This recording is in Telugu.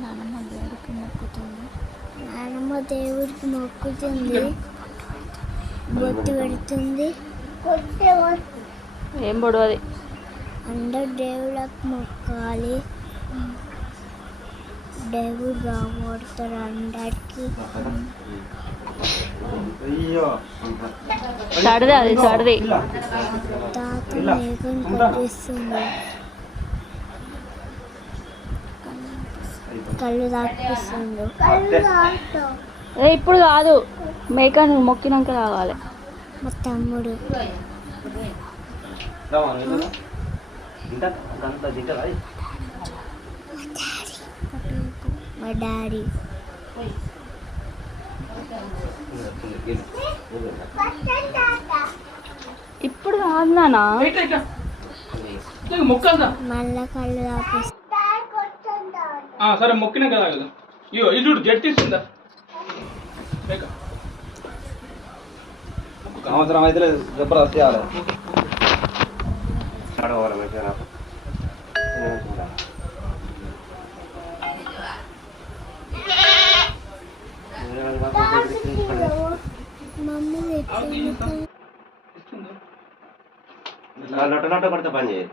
నానమ్మ దేవుడికి మొక్కుతుంది, బొట్టు పెడుతుంది. ఏం పొడవు అది? అందరు దేవుళ్ళకి మొక్కాలి, దేవుడు బాగుపడతారు అందరికి. సడది అది సడది. తాత మేఘం కట్టిస్తుంది, కళ్ళు తాకిస్తుంది. ఇప్పుడు కాదు, మేకను మొక్కినాక తాగాలి. మా తమ్ముడు మా డాడీ ఇప్పుడు కాదు నానా, మళ్ళా కళ్ళు తాకిస్తుంది. సరే మొక్కినా కదా కదా. ఇయో ఇది చూడు జట్టి ఇస్తుందా సంవత్సరం అయితే జబర్దస్త్ చేయాలి. లొట్ట లొట్ట కొడితే పని చేయదు.